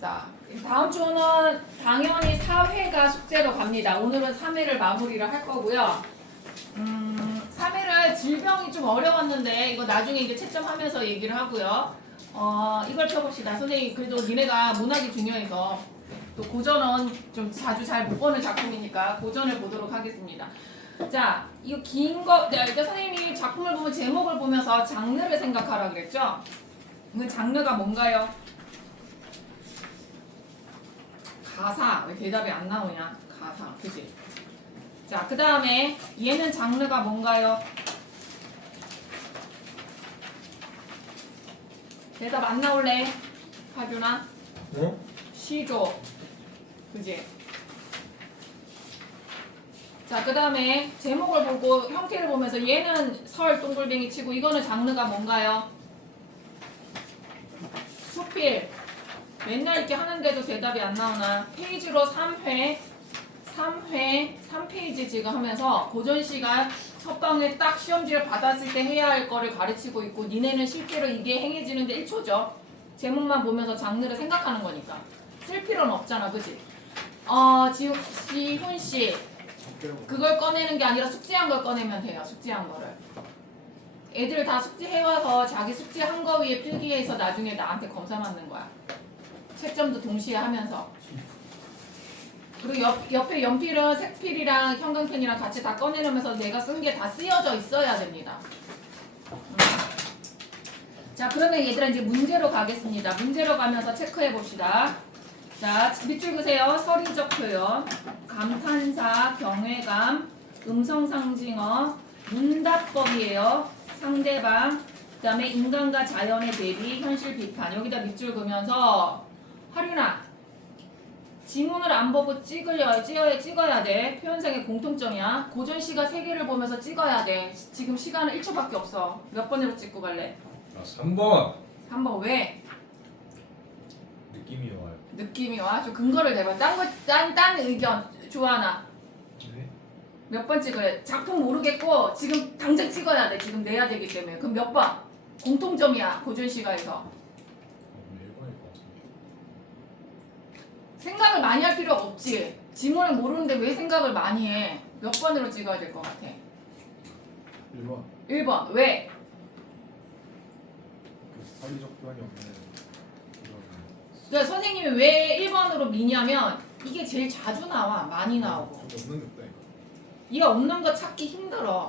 자, 다음 주는 당연히 4회가 숙제로 갑니다. 오늘은 3회를 마무리를 할 거고요. 3회를 질병이 좀 어려웠는데 이거 나중에 이제 채점하면서 얘기를 하고요. 이걸 펴봅시다. 선생님 그래도 니네가 문학이 중요해서 또 고전은 좀 자주 잘 못 보는 작품이니까 고전을 보도록 하겠습니다. 자, 이거 긴 거, 일단 선생님이 작품을 보면 제목을 보면서 장르를 생각하라 그랬죠? 그 장르가 뭔가요? 가사. 왜 대답이 안 나오냐? 가사. 그치? 자, 그 다음에 얘는 장르가 뭔가요? 대답 안 나올래? 하준아? 어? 시조. 그지? 자, 그 다음에 제목을 보고 형태를 보면서 얘는 설 동글뱅이 치고 이거는 장르가 뭔가요? 수필. 맨날 이렇게 하는데도 대답이 안 나오나? 페이지로 3회 3페이지 지금 하면서 고전시가 첫 방에 딱 시험지를 받았을 때 해야 할 거를 가르치고 있고 니네는 실제로 이게 행해지는데 1초죠. 제목만 보면서 장르를 생각하는 거니까 쓸 필요는 없잖아, 그치? 지훈씨 그걸 꺼내는 게 아니라 숙제한 걸 꺼내면 돼요. 숙제한 거를 애들 다 숙제해와서 자기 숙제한 거 위에 필기해서 나중에 나한테 검사 맞는 거야. 채점도 동시에 하면서. 그리고 옆에 연필은 색필이랑 형광펜이랑 같이 다 꺼내놓으면서 내가 쓴 게 다 쓰여져 있어야 됩니다. 자, 그러면 얘들아 이제 문제로 가겠습니다. 문제로 가면서 체크해 봅시다. 자, 밑줄 그세요. 서리적 표현, 감탄사, 경외감, 음성상징어, 문답법이에요. 상대방, 그 다음에 인간과 자연의 대비, 현실 비판. 여기다 밑줄 그면서 하륜아 지문을 안 보고 찍어야 돼. 표현상의 공통점이야. 고전시가 3개를 보면서 찍어야 돼. 지금 시간은 1초밖에 없어. 몇 번으로 찍고 갈래? 3번 3번 왜? 느낌이 와요. 느낌이 와? 좀 근거를 대봐. 딴 의견 조하나 네? 몇 번 찍을래? 작품 모르겠고 지금 당장 찍어야 돼. 지금 내야 되기 때문에. 그럼 몇 번? 공통점이야. 고전시가에서. 1번일 것 같은데. 생각을 많이 할 필요가 없지. 지문을 모르는데 왜 생각을 많이 해? 몇 번으로 찍어야 될 것 같아? 1번 1번 왜? 그 사회적 표현이 없는 그런 그러니까 선생님이 왜 1번으로 미냐면 이게 제일 자주 나와. 많이 나오고. 좀 없는 게 없다니까. 이가 없는 거 찾기 힘들어.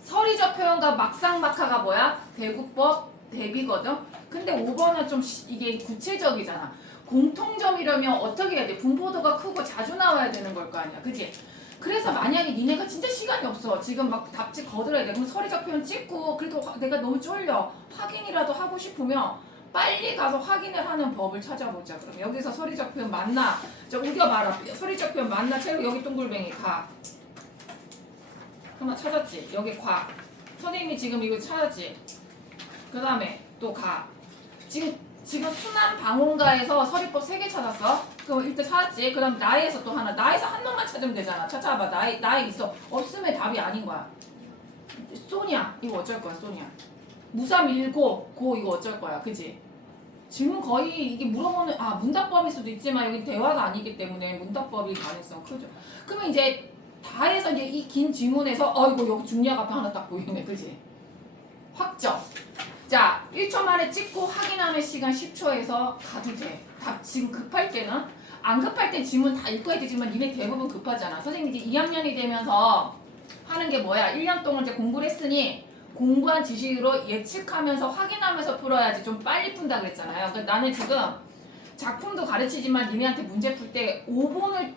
서리적 표현과 막상막하가 뭐야? 대국법 대비거든. 근데 5번은 좀 이게 구체적이잖아. 공통점이라면 어떻게 해야 돼? 분포도가 크고 자주 나와야 되는 걸 거 아니야. 그치? 그래서 만약에 니네가 진짜 시간이 없어. 지금 막 답지 거들어야 돼. 그럼 서리적 표현 찍고 그래도 내가 너무 쫄려. 확인이라도 하고 싶으면 빨리 가서 확인을 하는 법을 찾아보자. 그럼 여기서 서리적 표현 맞나? 저 우겨봐라. 서리적 표현 맞나? 채로 여기 동글뱅이 가. 하나 찾았지? 여기 과. 선생님이 지금 이거 찾았지? 그 다음에 또 가. 지금 순환 방언가에서 서리법 3개 찾았어? 그럼 일단 찾았지? 그 다음 나에서 또 하나. 나에서 한 놈만 찾으면 되잖아. 찾아봐. 나에 있어. 없으면 답이 아닌 거야. 소니야. 이거 어쩔 거야, 소니야. 무사 밀고, 고 이거 어쩔 거야. 그지? 질문 거의 이게 물어보는, 문답법일 수도 있지만 여기 대화가 아니기 때문에 문답법이 가능성 크죠. 그러면 이제 다 해서 이제 이 긴 질문에서, 이거 여기 중략 앞에 하나 딱 보이네. 그지? 확정. 자, 1초 만에 찍고 확인하는 시간 10초에서 가도 돼. 답 지금 급할 때는 안 급할 땐 질문 다 읽어야 되지만 니네 대부분 급하잖아. 선생님이 이제 2학년이 되면서 하는 게 뭐야? 1년 동안 이제 공부를 했으니 공부한 지식으로 예측하면서 확인하면서 풀어야지 좀 빨리 푼다 그랬잖아요. 그러니까 나는 지금 작품도 가르치지만 니네한테 문제 풀 때 5분을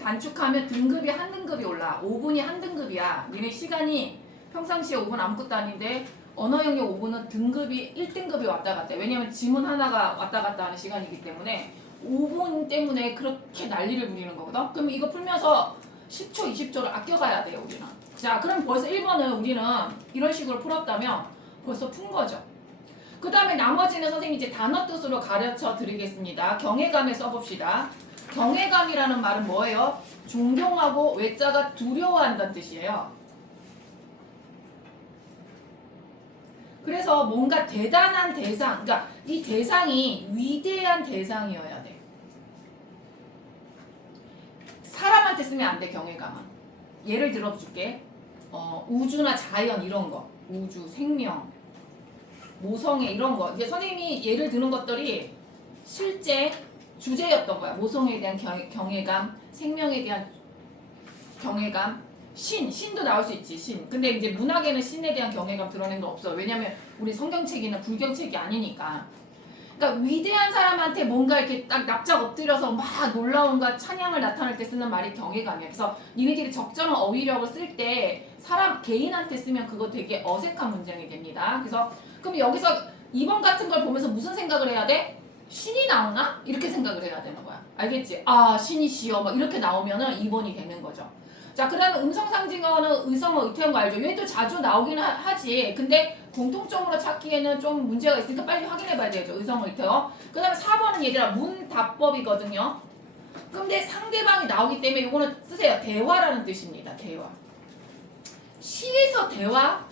단축하면 등급이 한 등급이 올라. 5분이 한 등급이야. 니네 시간이 평상시에 5분 아무것도 아닌데 언어 영역 5분은 등급이 1등급이 왔다 갔다. 왜냐면 지문 하나가 왔다 갔다 하는 시간이기 때문에 5분 때문에 그렇게 난리를 부리는 거거든. 그럼 이거 풀면서 10초, 20초를 아껴가야 돼요, 우리는. 자, 그럼 벌써 1번은 우리는 이런 식으로 풀었다면 벌써 푼 거죠. 그 다음에 나머지는 선생님이 이제 단어 뜻으로 가르쳐 드리겠습니다. 경외감에 써봅시다. 경외감이라는 말은 뭐예요? 존경하고 외자가 두려워한다는 뜻이에요. 그래서 뭔가 대단한 대상, 그러니까 이 대상이 위대한 대상이어야 돼. 사람한테 쓰면 안 돼, 경외감은. 예를 들어줄게. 우주나 자연 이런 거, 우주, 생명, 모성애 이런 거. 이제 선생님이 예를 드는 것들이 실제 주제였던 거야. 모성애에 대한 경외감, 생명에 대한 경외감, 신도 나올 수 있지, 신. 근데 이제 문학에는 신에 대한 경외감 드러낸 거 없어. 왜냐면 우리 성경책이나 불경책이 아니니까. 그러니까 위대한 사람한테 뭔가 이렇게 딱 납작 엎드려서 막 놀라움과 찬양을 나타낼 때 쓰는 말이 경외감이야. 그래서 니네들이 적절한 어휘력을 쓸 때 사람 개인한테 쓰면 그거 되게 어색한 문장이 됩니다. 그래서 그럼 여기서 2번 같은 걸 보면서 무슨 생각을 해야 돼? 신이 나오나? 이렇게 생각을 해야 되는 거야. 알겠지? 아, 신이시여 막 이렇게 나오면은 2번이 되는 거죠. 자, 그다음에 음성상징어는 의성어, 의태어인 거 알죠? 얘도 자주 나오긴 하지. 근데 공통점으로 찾기에는 좀 문제가 있으니까 빨리 확인해 봐야 되죠. 의성어, 의태어. 그다음에 4번은 얘들아 문답법이거든요. 근데 상대방이 나오기 때문에 이거는 쓰세요. 대화라는 뜻입니다. 대화. 시에서 대화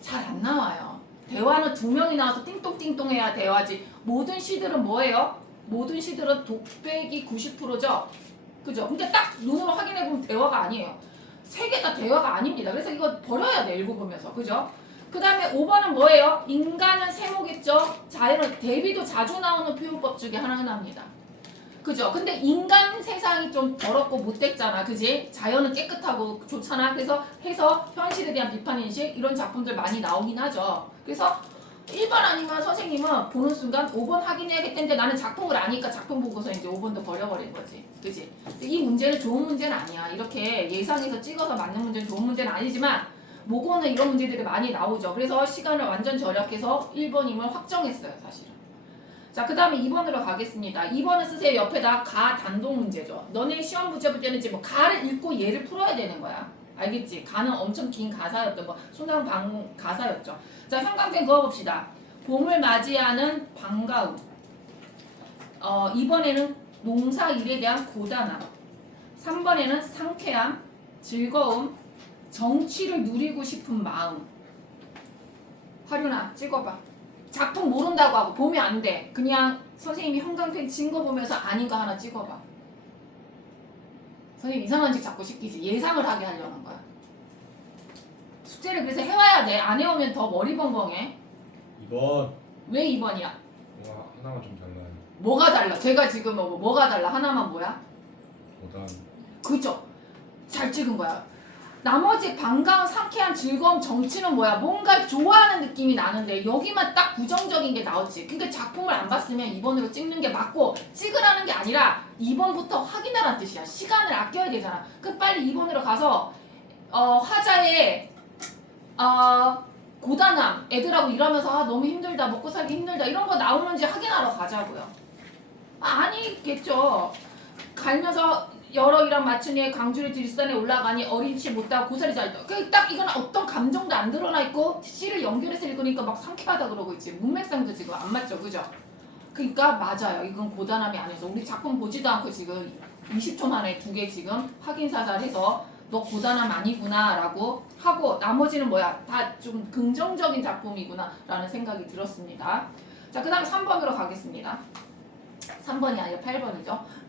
잘 안 나와요. 대화는 2명이 나와서 띵똥띵똥 해야 대화지. 모든 시들은 뭐예요? 모든 시들은 독백이 90%죠. 그죠? 근데 딱 눈으로 확인해보면 대화가 아니에요. 3개 다 대화가 아닙니다. 그래서 이거 버려야 돼, 읽어보면서. 그죠? 그 다음에 5번은 뭐예요? 인간은 세모겠죠? 자연은, 대비도 자주 나오는 표현법 중에 하나입니다. 그죠? 근데 인간 세상이 좀 더럽고 못됐잖아. 그지? 자연은 깨끗하고 좋잖아. 그래서 해서 현실에 대한 비판인식 이런 작품들 많이 나오긴 하죠. 그래서 1번 아니면 선생님은 보는 순간 5번 확인해야겠는데 나는 작품을 아니까 작품 보고서 이제 5번도 버려버린 거지. 그지? 이 문제는 좋은 문제는 아니야. 이렇게 예상해서 찍어서 맞는 문제는 좋은 문제는 아니지만 모고는 이런 문제들이 많이 나오죠. 그래서 시간을 완전 절약해서 1번임을 확정했어요. 사실은. 자, 그 다음에 2번으로 가겠습니다. 2번은 쓰세요. 옆에다 가 단독 문제죠. 너네 시험 문제 볼 때는 이제 뭐 가를 읽고 얘를 풀어야 되는 거야. 알겠지? 가는 엄청 긴 가사였던 거. 소나방 가사였죠. 자, 형광펜 그어봅시다. 봄을 맞이하는 반가움. 2번에는 농사일에 대한 고단함. 3번에는 상쾌함, 즐거움, 정취를 누리고 싶은 마음. 하륜아, 찍어봐. 작품 모른다고 하고 보면 안 돼. 그냥 선생님이 형광펜 친 거 보면서 아닌 거 하나 찍어봐. 선생님 이상한 식 자꾸 시키지. 예상을 하게 하려는 거야. 숙제를 그래서 해와야 돼. 안 해오면 더 머리 벙벙해. 2번. 왜 2번이야? 뭔가 하나가 좀 달라요. 뭐가 달라? 제가 지금 뭐가 달라? 하나만 뭐야? 보단. 그죠? 잘 찍은 거야. 나머지 반가운, 상쾌한, 즐거움, 정치는 뭐야? 뭔가 좋아하는 느낌이 나는데 여기만 딱 부정적인 게 나오지. 그러니까 작품을 안 봤으면 2번으로 찍는 게 맞고 찍으라는 게 아니라 2번부터 확인하라는 뜻이야. 시간을 아껴야 되잖아. 그럼 빨리 2번으로 가서 화자의 고단함, 애들하고 일하면서 너무 힘들다, 먹고 살기 힘들다 이런 거 나오는지 확인하러 가자고요. 아니겠죠. 갈면서 여러이랑 맞추니 강주리 뒷산에 올라가니 어린치 못하고 고사리 잘다. 딱 이건 어떤 감정도 안 드러나 있고 씨를 연결해서 읽으니까 막 상쾌하다 그러고 있지. 문맥상도 지금 안 맞죠, 그죠? 그러니까 맞아요. 이건 고단함이 아니어서 우리 작품 보지도 않고 지금 20초 만에 2개 지금 확인 사살해서 너 고단함 아니구나라고 하고 나머지는 뭐야? 다 좀 긍정적인 작품이구나라는 생각이 들었습니다. 자, 그다음 3번으로 가겠습니다. 3번이 아니라 8번이죠.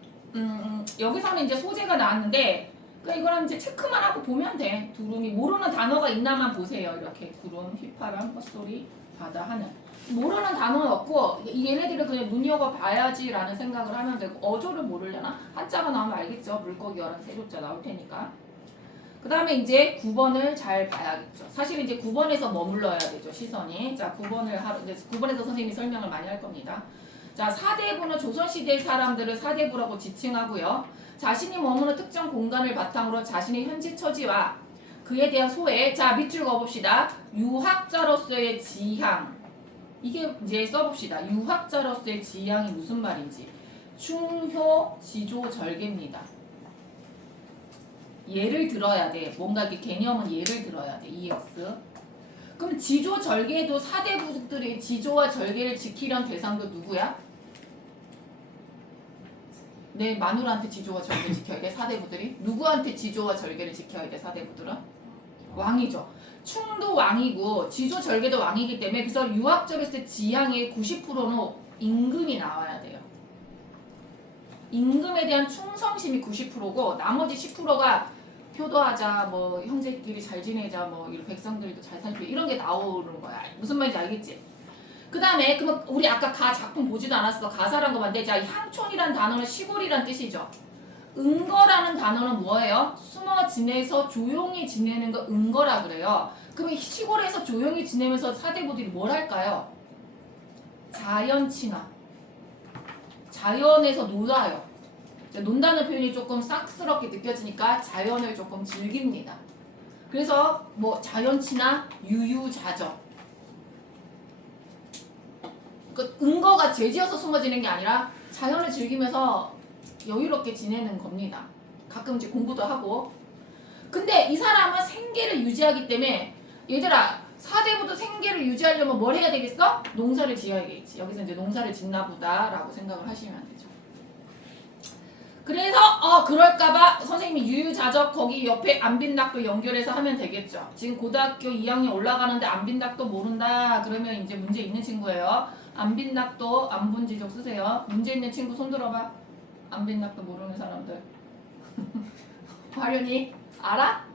여기서는 이제 소재가 나왔는데 이거는 이제 체크만 하고 보면 돼. 두루미 모르는 단어가 있나만 보세요. 이렇게 구름, 휘파람, 헛소리, 바다, 하늘. 모르는 단어는 없고 얘네들을 그냥 눈여겨 봐야지라는 생각을 하면 되고 어조를 모르려나? 한자가 나오면 알겠죠. 물고기 어란 세조자 나올 테니까. 그 다음에 이제 9번을 잘 봐야겠죠. 사실 이제 9번에서 머물러야 되죠. 시선이. 자, 9번에서 선생님이 설명을 많이 할 겁니다. 자, 사대부는 조선시대의 사람들을 사대부라고 지칭하고요. 자신이 머무는 특정 공간을 바탕으로 자신의 현지 처지와 그에 대한 소외. 자, 밑줄 그어봅시다. 유학자로서의 지향. 이게 이제 써봅시다. 유학자로서의 지향이 무슨 말인지. 충효, 지조, 절개입니다. 예를 들어야 돼. 뭔가 이렇게 개념은 예를 들어야 돼. EX. 그럼 지조, 절개도 사대부들이 지조와 절개를 지키려는 대상도 누구야? 내 마누라한테 지조와 절개를 지켜야 돼. 사대부들이. 누구한테 지조와 절개를 지켜야 돼. 사대부들은? 왕이죠. 충도 왕이고 지조 절개도 왕이기 때문에 그래서 유학적으로 했을 때 지향의 90%는 임금이 나와야 돼요. 임금에 대한 충성심이 90%고 나머지 10%가 효도하자, 뭐 형제끼리 잘 지내자, 뭐 이런 백성들도 잘 살고 이런 게 나오는 거야. 무슨 말인지 알겠지? 그 다음에 그러면 우리 아까 가 작품 보지도 않았어. 가사란 거 봤는데 자 향촌이란 단어는 시골이란 뜻이죠. 은거라는 단어는 뭐예요? 숨어 지내서 조용히 지내는 거 은거라 그래요. 그러면 시골에서 조용히 지내면서 사대부들이 뭘 할까요? 자연 친화. 자연에서 놀아요. 논다는 표현이 조금 싹스럽게 느껴지니까 자연을 조금 즐깁니다. 그래서 뭐 자연 친화, 유유자적. 그 은거가 죄지어서 숨어지는 게 아니라 자연을 즐기면서 여유롭게 지내는 겁니다. 가끔 이제 공부도 하고. 근데 이 사람은 생계를 유지하기 때문에 얘들아 사대부도 생계를 유지하려면 뭘 해야 되겠어? 농사를 지어야겠지. 여기서 이제 농사를 짓나 보다라고 생각을 하시면 되죠. 그래서 그럴까봐 선생님이 유유자적 거기 옆에 안빈낙도 연결해서 하면 되겠죠. 지금 고등학교 2학년 올라가는데 안빈낙도 모른다 그러면 이제 문제 있는 친구예요. 안빈낙도 안분지적 쓰세요. 문제 있는 친구 손 들어봐. 안빈낙도 모르는 사람들. 화련이 알아?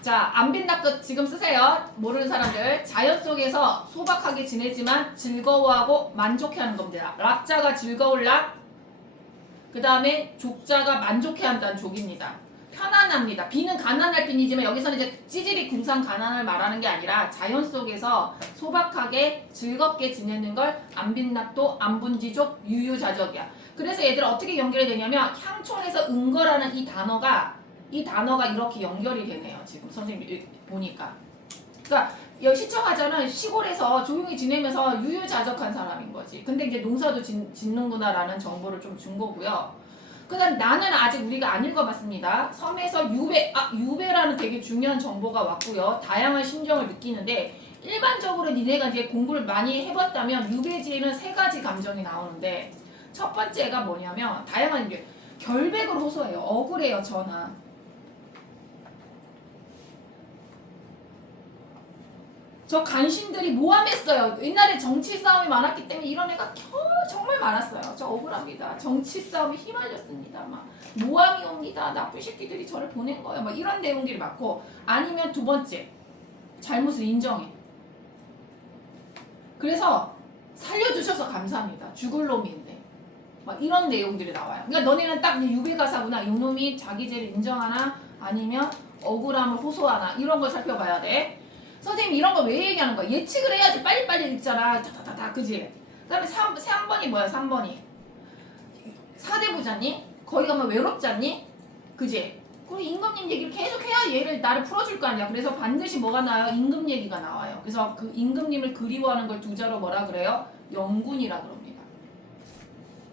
자, 안빈낙도 지금 쓰세요. 모르는 사람들. 자연 속에서 소박하게 지내지만 즐거워하고 만족해하는 겁니다. 락자가 즐거울 락. 그 다음에 족자가 만족해한다는 족입니다. 편안합니다. 비는 가난할 뿐이지만 여기서는 이제 찌질이 궁상 가난을 말하는 게 아니라 자연 속에서 소박하게 즐겁게 지내는 걸 안빈낙도 안분지족 유유자적이야. 그래서 얘들 어떻게 연결이 되냐면 향촌에서 은거라는 이 단어가 이렇게 연결이 되네요. 지금 선생님이 보니까. 그러니까 여기 시청하자는 시골에서 조용히 지내면서 유유자적한 사람인 거지. 근데 이제 농사도 짓는구나라는 정보를 좀 준 거고요. 그다음 나는 아직 우리가 안 읽어봤습니다. 섬에서 유배라는 되게 중요한 정보가 왔고요. 다양한 심정을 느끼는데 일반적으로 니네가 이제 공부를 많이 해봤다면 유배지에는 3가지 감정이 나오는데 첫 번째가 뭐냐면 다양한 게 결백을 호소해요. 억울해요. 전하. 저 간신들이 모함했어요. 옛날에 정치 싸움이 많았기 때문에 이런 애가 정말 많았어요. 저 억울합니다. 정치 싸움이 휘말렸습니다. 막 모함이 옵니다. 나쁜 새끼들이 저를 보낸 거예요. 막 이런 내용들이 많고 아니면 두 번째 잘못을 인정해. 그래서 살려주셔서 감사합니다. 죽을 놈인데 막 이런 내용들이 나와요. 그러니까 너네는 딱 유배가사구나. 이 놈이 자기 죄를 인정하나 아니면 억울함을 호소하나 이런 걸 살펴봐야 돼. 선생님 이런 거 왜 얘기하는 거야? 예측을 해야지 빨리빨리 읽잖아. 다다다다 그지? 그 다음에 3번이 뭐야? 3번이 사대부자니? 거기 가면 외롭지 않니? 그지? 그리고 임금님 얘기를 계속 해야 얘를 나를 풀어줄 거 아니야. 그래서 반드시 뭐가 나와요? 임금 얘기가 나와요. 그래서 그 임금님을 그리워하는 걸 두자로 뭐라 그래요? 영군이라 그럽니다.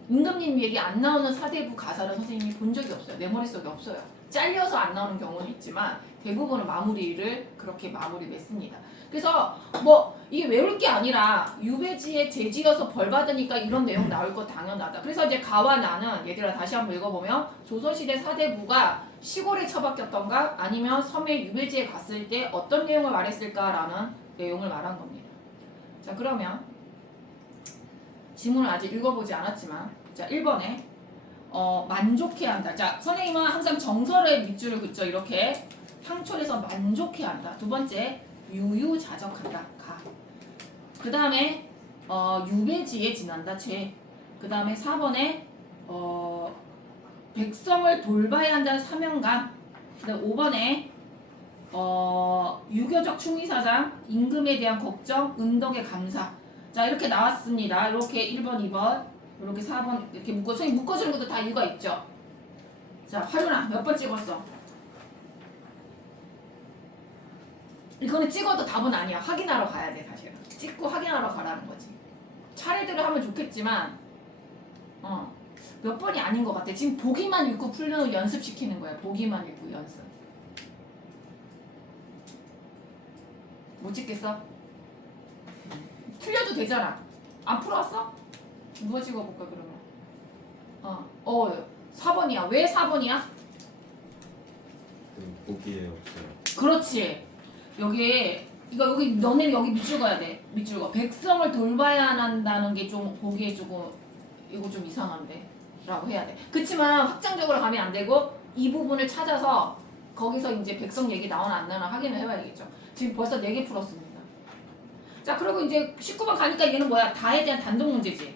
임금님 얘기 안 나오는 사대부 가사를 선생님이 본 적이 없어요. 내 머릿속에 없어요. 잘려서 안 나오는 경우는 있지만 대부분은 마무리를 그렇게 마무리 맺습니다. 그래서 뭐 이게 외울 게 아니라 유배지에 죄지어서 벌 받으니까 이런 내용 나올 거 당연하다. 그래서 이제 가와 나는 얘들아 다시 한번 읽어보면 조선시대 사대부가 시골에 처박혔던가 아니면 섬에 유배지에 갔을 때 어떤 내용을 말했을까라는 내용을 말한 겁니다. 자 그러면 지문을 아직 읽어보지 않았지만 자 1번에 만족해야 한다. 자 선생님은 항상 정설의 밑줄을 긋죠. 이렇게 향촌에서 만족해야 한다. 두 번째 유유자적한다. 가. 그 다음에 유배지에 지난다. 죄. 그 다음에 4번에 백성을 돌봐야 한다는 사명감. 그 다음 5번에 유교적 충의사상, 임금에 대한 걱정, 은덕의 감사. 자 이렇게 나왔습니다. 이렇게 1번, 2번, 이렇게 4번 이렇게 선생님 묶어주는 것도 다 이유가 있죠. 자 화련아 몇 번 찍었어? 이거는 찍어도 답은 아니야. 확인하러 가야 돼 사실은. 찍고 확인하러 가라는 거지. 차례대로 하면 좋겠지만 몇 번이 아닌 것 같아. 지금 보기만 읽고 풀는 연습시키는 거야. 보기만 읽고 연습. 못 찍겠어? 틀려도 되잖아. 안 풀어왔어? 누가 찍어볼까 그러면? 4번이야. 왜 4번이야? 보기에 없어요. 그렇지. 여기 이거 여기 너네는 여기 밑줄 그어야 돼. 밑줄 그어. 백성을 돌봐야 한다는 게 좀 보기에 조금 이거 좀 이상한데 라고 해야 돼. 그치만 확장적으로 가면 안 되고 이 부분을 찾아서 거기서 이제 백성 얘기 나오나 안 나오나 확인을 해봐야겠죠. 지금 벌써 4개 풀었습니다. 자, 그리고 이제 19번 가니까 얘는 뭐야? 다에 대한 단독 문제지.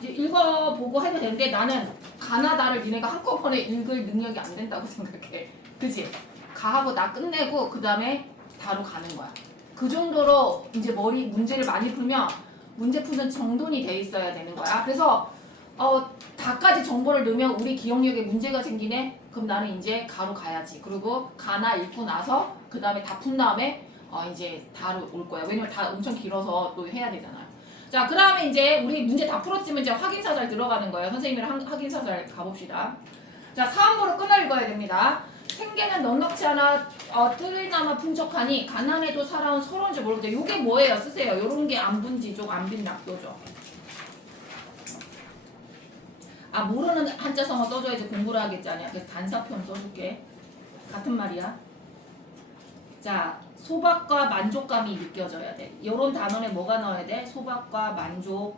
이제 읽어보고 해도 되는데 나는 가나다를 니네가 한꺼번에 읽을 능력이 안 된다고 생각해. 그지? 가하고 나 끝내고 그 다음에 다로 가는 거야. 그 정도로 이제 머리 문제를 많이 풀면 문제 푸는 정돈이 돼 있어야 되는 거야. 그래서 다까지 정보를 넣으면 우리 기억력에 문제가 생기네? 그럼 나는 이제 가로 가야지. 그리고 가나 읽고 나서 그 다음에 다 푼 다음에 이제 다로 올 거야. 왜냐면 다 엄청 길어서 또 해야 되잖아요. 자, 그 다음에 이제 우리 문제 다 풀었지만 이제 확인사절 들어가는 거예요. 선생님이랑 확인사절 가봅시다. 자, 사음으로 끊어 읽어야 됩니다. 생계는 넉넉지 않아 뜰나마 풍족하니 가난해도 살아온 서러운 줄 모르겠다. 요게 뭐예요? 쓰세요. 요런 게 안분지족, 안빈낙도죠. 아, 모르는 한자성어 써줘야지 공부를 하겠지 아니야. 그래서 단사표현 써줄게. 같은 말이야. 자, 소박과 만족감이 느껴져야 돼. 요런 단원에 뭐가 나와야 돼? 소박과 만족,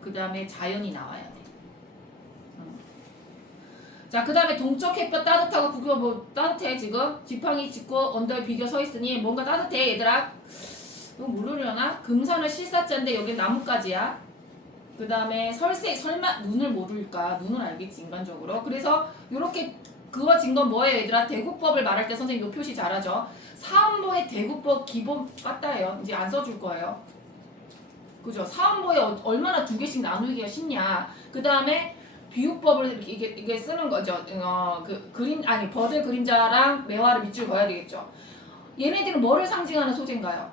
그 다음에 자연이 나와야 돼. 자, 그 다음에 동쪽 햇볕 따뜻하고 구겨 뭐 따뜻해 지금 지팡이 짚고 언덕에 비겨 서 있으니 뭔가 따뜻해 얘들아. 이거 모르려나? 금산은 실사자인데 여기 나뭇가지야. 그 다음에 설색 설마 눈을 모를까? 눈은 알겠지 인간적으로. 그래서 요렇게 그어진 건 뭐예요 얘들아? 대국법을 말할 때 선생님 요 표시 잘하죠. 사음보의 대국법 기본 같다예요. 이제 안 써줄 거예요. 그죠? 사음보에 얼마나 두 개씩 나누기가 쉽냐. 그 다음에 비유법을 이게 쓰는 거죠. 그 그림 아니 버들 그림자랑 매화를 밑줄 그어야 되겠죠. 얘네들은 뭐를 상징하는 소재인가요?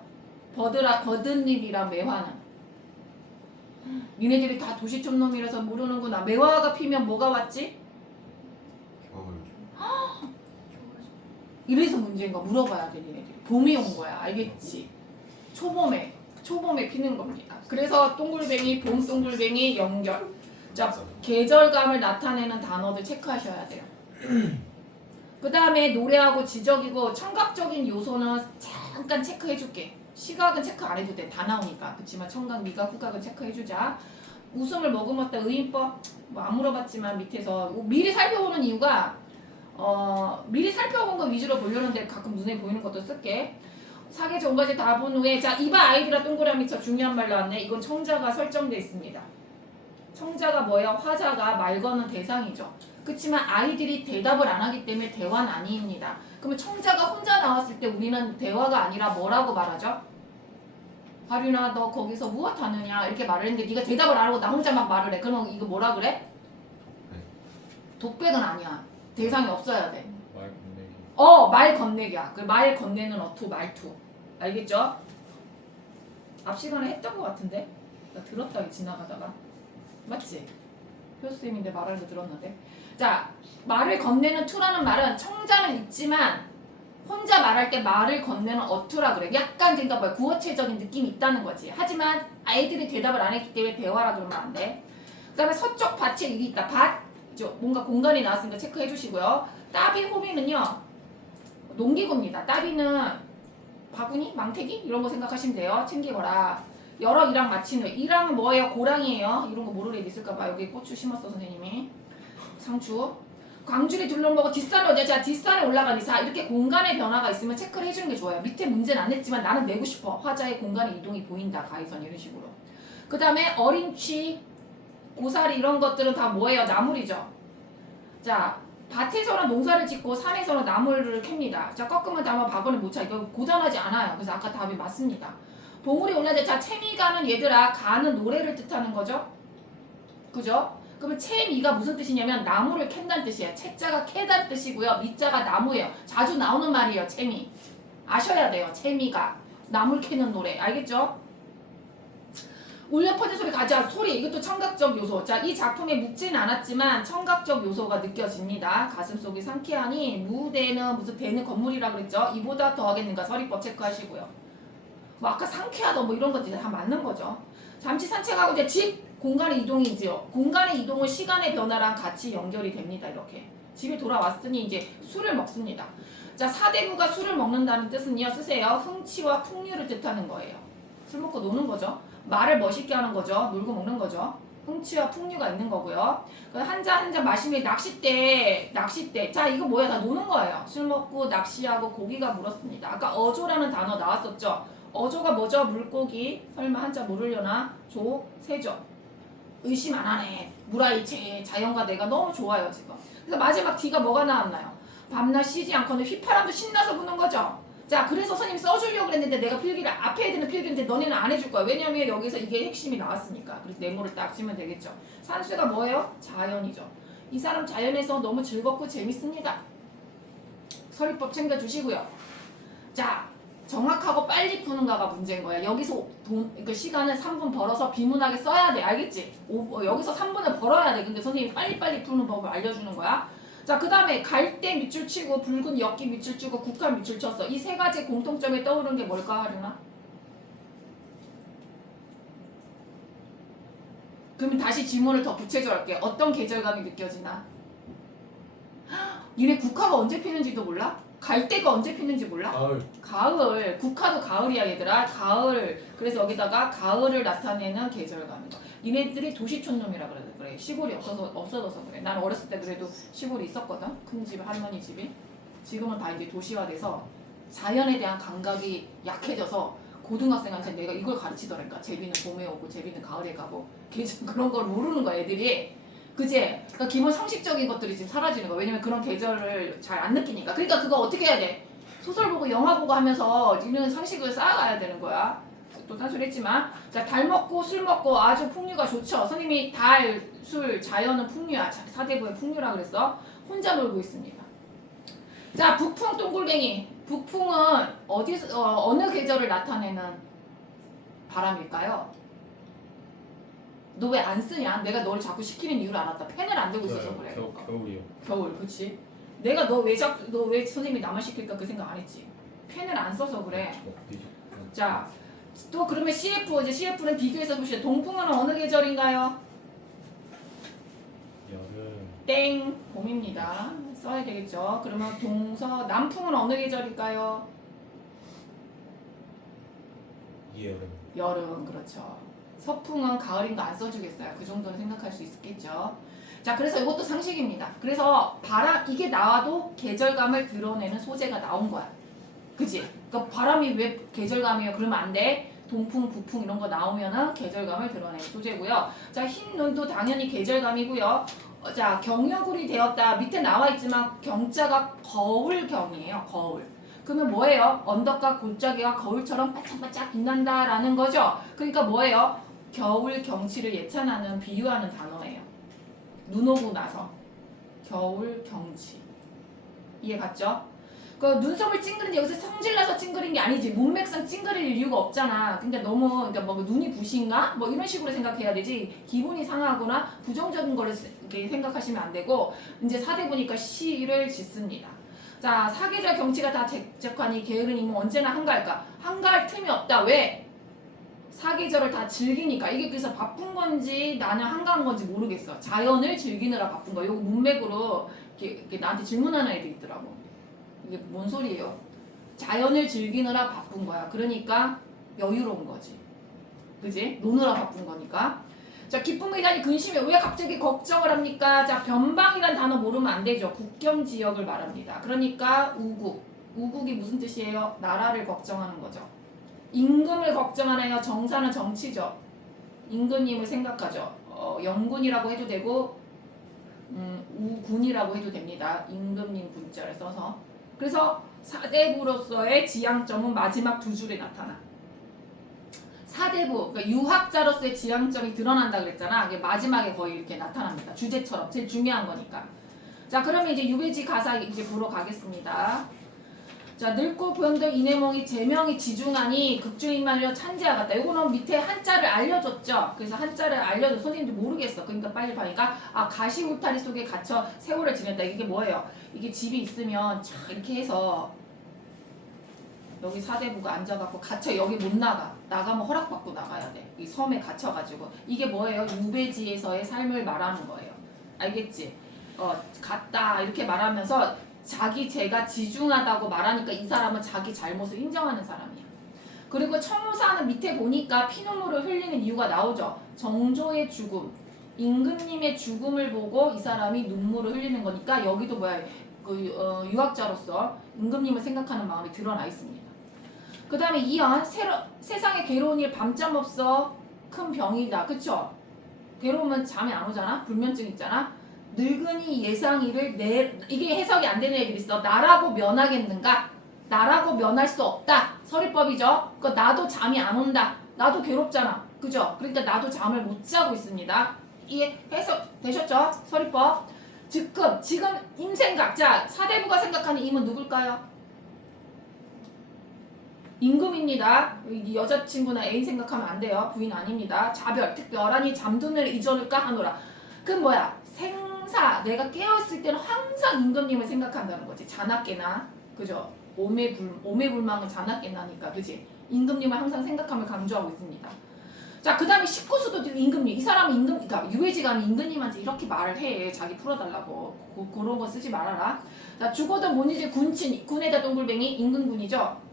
버드님이랑 매화는. 니네들이 다 도시촌 놈이라서 모르는구나. 매화가 피면 뭐가 왔지? 이래서 문제인가 물어봐야 돼 니네들이. 봄이 온 거야. 알겠지? 초봄에 피는 겁니다. 그래서 동글뱅이, 봄 동글뱅이 연결. 자, 계절감을 나타내는 단어들 체크하셔야 돼요. 그 다음에 노래하고 지적이고 청각적인 요소는 잠깐 체크해줄게. 시각은 체크 안 해도 돼. 다 나오니까. 그치만 청각, 미각, 후각은 체크해주자. 웃음을 머금었다. 의인법 뭐 안 물어봤지만 밑에서 미리 살펴보는 이유가 미리 살펴본 거 위주로 보려는데 가끔 눈에 보이는 것도 쓸게. 사계 전까지 다 본 후에 자 이봐 아이들아 동그라미 쳐 중요한 말 나왔네. 이건 청자가 설정돼 있습니다. 청자가 뭐야? 화자가 말 거는 대상이죠. 그렇지만 아이들이 대답을 안 하기 때문에 대화는 아닙니다. 그러면 청자가 혼자 나왔을 때 우리는 대화가 아니라 뭐라고 말하죠? 하륜아 너 거기서 무엇 하느냐 이렇게 말을 했는데 네가 대답을 안 하고 나 혼자 막 말을 해. 그러면 이거 뭐라 그래? 독백은 아니야. 대상이 없어야 돼. 말 건네기. 말 건네기야. 그 말 건네는 어투, 말투. 알겠죠? 앞 시간에 했던 것 같은데? 나 들었다 지나가다가. 맞지? 효수님인데 말하는 거 들었는데. 자, 말을 건네는 투라는 말은 청자는 있지만 혼자 말할 때 말을 건네는 어투라 그래. 약간 그러니까 뭐야 구어체적인 느낌이 있다는 거지. 하지만 아이들이 대답을 안 했기 때문에 대화라도 하면 안 돼. 그 다음에 서쪽 밭에 일이 있다. 밭, 뭔가 공간이 나왔으니까 체크해 주시고요. 따비, 호비는요. 농기구입니다. 따비는 바구니, 망태기 이런 거 생각하시면 돼요. 챙기거라. 여러 일랑 마친 후. 일랑은 뭐예요? 고랑이에요. 이런 거 모르는 애 있을까봐 여기 고추 심었어 선생님이. 상추. 광주리 둘러먹고 뒷산에 오자. 자 뒷산에 올라가니 자 이렇게 공간의 변화가 있으면 체크를 해주는 게 좋아요. 밑에 문제는 안 냈지만 나는 내고 싶어. 화자의 공간의 이동이 보인다. 가에선 이런 식으로. 그 다음에 어린 취, 고사리 이런 것들은 다 뭐예요? 나물이죠. 자 밭에서는 농사를 짓고 산에서는 나물을 캡니다. 자 꺾으면 다만 밥원을 못 차. 이거 고단하지 않아요. 그래서 아까 답이 맞습니다. 봉우리 올라자. 자 채미가는 얘들아 가는 노래를 뜻하는 거죠. 그죠? 그러면 채미가 무슨 뜻이냐면 나무를 캔다는 뜻이에요. 채자가 캐다는 뜻이고요. 미자가 나무예요. 자주 나오는 말이에요. 채미. 아셔야 돼요. 채미가 나물 캐는 노래. 알겠죠? 울려 퍼진 소리 가자. 소리 이것도 청각적 요소. 자 이 작품에 묻지는 않았지만 청각적 요소가 느껴집니다. 가슴속이 상쾌하니 무대는 무슨 대는 건물이라 그랬죠. 이보다 더 하겠는가 서리법 체크하시고요. 뭐 아까 상쾌하다 뭐 이런 것들이 다 맞는 거죠. 잠시 산책하고 이제 집 공간의 이동이지요. 공간의 이동은 시간의 변화랑 같이 연결이 됩니다. 이렇게 집에 돌아왔으니 이제 술을 먹습니다. 자, 사대부가 술을 먹는다는 뜻은요. 쓰세요. 흥취와 풍류를 뜻하는 거예요. 술 먹고 노는 거죠. 말을 멋있게 하는 거죠. 놀고 먹는 거죠. 흥취와 풍류가 있는 거고요. 한 잔 한 잔 마시면 낚싯대. 자, 이거 뭐야? 다 노는 거예요. 술 먹고 낚시하고 고기가 물었습니다. 아까 어조라는 단어 나왔었죠. 어조가 뭐죠? 물고기. 설마 한자 모르려나? 새죠. 의심 안 하네. 무라이체. 자연과 내가 너무 좋아요, 지금. 그래서 마지막 D가 뭐가 나왔나요? 밤낮 쉬지 않고는 휘파람도 신나서 부는 거죠. 자, 그래서 선생님이 써주려고 그랬는데 내가 필기를 앞에 해야 되는 필기인데 너네는 안 해줄 거야. 왜냐면 여기서 이게 핵심이 나왔으니까. 그래서 네모를 딱 치면 되겠죠. 산수가 뭐예요? 자연이죠. 이 사람 자연에서 너무 즐겁고 재밌습니다. 서리법 챙겨주시고요. 자, 정확하고 빨리 푸는가가 문제인 거야. 여기서 그 시간을 3분 벌어서 비문하게 써야 돼. 알겠지? 여기서 3분을 벌어야 돼. 근데 선생님이 빨리빨리 푸는 법을 알려주는 거야. 자, 그 다음에 갈대 밑줄 치고 붉은 엽기 밑줄 치고 국화 밑줄 쳤어. 이 세 가지 공통점에 떠오르는 게 뭘까, 하려나? 그러면 다시 질문을 더 구체적으로 할게. 어떤 계절감이 느껴지나? 니네 국화가 언제 피는지도 몰라? 갈대가 언제 피는지 몰라? 가을. 국화도 가을이야, 얘들아. 가을. 그래서 여기다가 가을을 나타내는 계절감이다. 니네들이 도시촌놈이라 그래. 시골이 없어져서 그래. 난 어렸을 때 그래도 시골이 있었거든. 큰 집, 할머니 집이. 지금은 다 이제 도시화돼서 자연에 대한 감각이 약해져서 고등학생한테 내가 이걸 가르치더라니까. 제비는 봄에 오고 제비는 가을에 가고 그런 걸 모르는 거야, 애들이. 그치? 그러니까 기본 상식적인 것들이 지금 사라지는 거야. 왜냐면 그런 계절을 잘 안 느끼니까. 그러니까 그거 어떻게 해야 돼? 소설 보고 영화 보고 하면서 이런 상식을 쌓아가야 되는 거야. 또 딴소리 했지만. 자, 달 먹고 술 먹고 아주 풍류가 좋죠. 선생님이 달, 술, 자연은 풍류야. 사대부의 풍류라 그랬어. 혼자 놀고 있습니다. 자, 북풍 동굴갱이. 북풍은 어느 계절을 나타내는 바람일까요? 너 왜 안 쓰냐? 내가 너를 자꾸 시키는 이유를 알았다. 펜을 안 들고 있어서 그래. 겨울이요. 겨울, 그치? 내가 너 왜 선생님이 나만 시킬까 그 생각 안 했지? 펜을 안 써서 그래. 자, 또 그러면 CF, 이제 CF는 비교해서 보시죠. 동풍은 어느 계절인가요? 여름. 땡, 봄입니다. 써야 되겠죠. 그러면 남풍은 어느 계절일까요? 여름. 여름, 그렇죠. 서풍은 가을인 거 안 써주겠어요. 그 정도는 생각할 수 있겠죠. 자, 그래서 이것도 상식입니다. 그래서 이게 나와도 계절감을 드러내는 소재가 나온 거야. 그치? 그러니까 바람이 왜 계절감이에요? 그러면 안 돼. 동풍, 북풍 이런 거 나오면은 계절감을 드러내는 소재고요. 자, 흰 눈도 당연히 계절감이고요. 자, 경여굴이 되었다. 밑에 나와 있지만 경자가 거울경이에요. 거울. 그러면 뭐예요? 언덕과 골짜기가 거울처럼 반짝반짝 빛난다라는 거죠. 그러니까 뭐예요? 겨울 경치를 예찬하는 비유하는 단어예요. 눈 오고 나서 겨울 경치. 이해 갔죠? 그 눈썹을 찡그린데 여기서 성질나서 찡그린 게 아니지. 문맥상 찡그릴 이유가 없잖아. 근데 너무 그러니까 뭐 눈이 부신가? 뭐 이런 식으로 생각해야 되지. 기분이 상하거나 부정적인 거를 이렇게 생각하시면 안 되고 이제 사대보니까 시를 짓습니다. 자, 사계절 경치가 다 적적하니 게으른 이모 언제나 한가할까? 한가할 틈이 없다. 왜? 사계절을 다 즐기니까. 이게 그래서 바쁜 건지 나는 한가한 건지 모르겠어. 자연을 즐기느라 바쁜 거야. 요거 문맥으로 이렇게 나한테 질문하는 애들 있더라고. 이게 뭔 소리예요? 자연을 즐기느라 바쁜 거야. 그러니까 여유로운 거지. 그지? 노느라 바쁜 거니까. 자, 기쁨의 단위 근심해. 왜 갑자기 걱정을 합니까? 자, 변방이란 단어 모르면 안 되죠. 국경 지역을 말합니다. 그러니까 우국. 우국이 무슨 뜻이에요? 나라를 걱정하는 거죠. 임금을 걱정하나요? 정사는 정치죠. 임금님을 생각하죠. 영군이라고 해도 되고 우군이라고 해도 됩니다. 임금님 군자를 써서. 그래서 사대부로서의 지향점은 마지막 두 줄에 나타나. 사대부, 그러니까 유학자로서의 지향점이 드러난다 그랬잖아. 이게 마지막에 거의 이렇게 나타납니다. 주제처럼 제일 중요한 거니까. 자, 그러면 이제 유배지 가사 이제 보러 가겠습니다. 자, 늙고 변덕 이내몽이 제명이 지중하니 극중인만이여 찬지와 같다. 요거는 밑에 한자를 알려줬죠. 그래서 한자를 알려줘. 선생님도 모르겠어. 그러니까 빨리 봐니까 가시 울타리 속에 갇혀 세월을 지냈다. 이게 뭐예요? 이게 집이 있으면 쫙 이렇게 해서 여기 사대부가 앉아갖고 갇혀. 여기 못 나가. 나가면 허락받고 나가야 돼. 이 섬에 갇혀가지고. 이게 뭐예요? 유배지에서의 삶을 말하는 거예요. 알겠지? 갔다 이렇게 말하면서 자기 죄가 지중하다고 말하니까 이 사람은 자기 잘못을 인정하는 사람이야. 그리고 청우사는 밑에 보니까 피눈물을 흘리는 이유가 나오죠. 정조의 죽음, 임금님의 죽음을 보고 이 사람이 눈물을 흘리는 거니까 여기도 뭐야 유학자로서 임금님을 생각하는 마음이 드러나 있습니다. 그 다음에 이연 세상에 괴로운 일 밤잠 없어 큰 병이다. 그쵸? 괴로우면 잠이 안 오잖아? 불면증 있잖아? 늙은이 예상일을 이게 해석이 안 되는 얘기도 있어. 나라고 면하겠는가? 나라고 면할 수 없다. 서리법이죠. 그러니까 나도 잠이 안 온다. 나도 괴롭잖아. 그죠? 그러니까 나도 잠을 못 자고 있습니다. 이해 해석 되셨죠? 서리법. 지금 임생각. 자, 사대부가 생각하는 임은 누굴까요? 임금입니다. 이 여자친구나 애인 생각하면 안 돼요. 부인 아닙니다. 자별, 특별하니 잠드는 이전을까 하노라. 그건 뭐야? 생사. 내가 깨어있을 때는 항상 임금님을 생각한다는 거지. 자나깨나. 그죠? 오매불망은 자나깨나니까. 그지? 임금님을 항상 생각함을 강조하고 있습니다. 자, 그 다음에 19수도 임금님. 이 사람은 그러니까 유해지감이 임금님한테 이렇게 말을 해. 자기 풀어달라고. 그런 거 쓰지 말아라. 자, 죽어도 못 잊을 군친. 군에다 동글뱅이 임금군이죠.